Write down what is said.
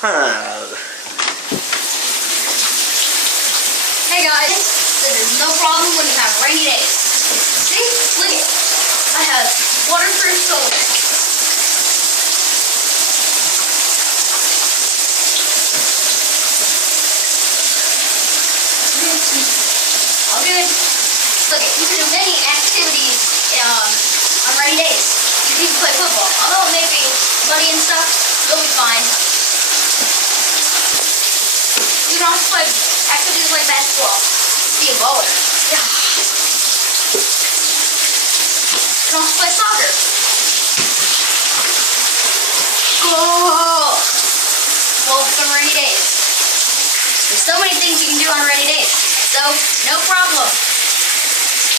Hey guys, there's no problem when you have rainy days. See? Look it. I have waterproof soda. All good. Look it, you can do many activities on rainy days. You can even play football. Although it may be muddy and stuff, you'll be fine. You can also play activities like basketball. Be a baller. Yeah. You can also play soccer. Oh! Well, for rainy days. There's so many things you can do on rainy days. So, no problem.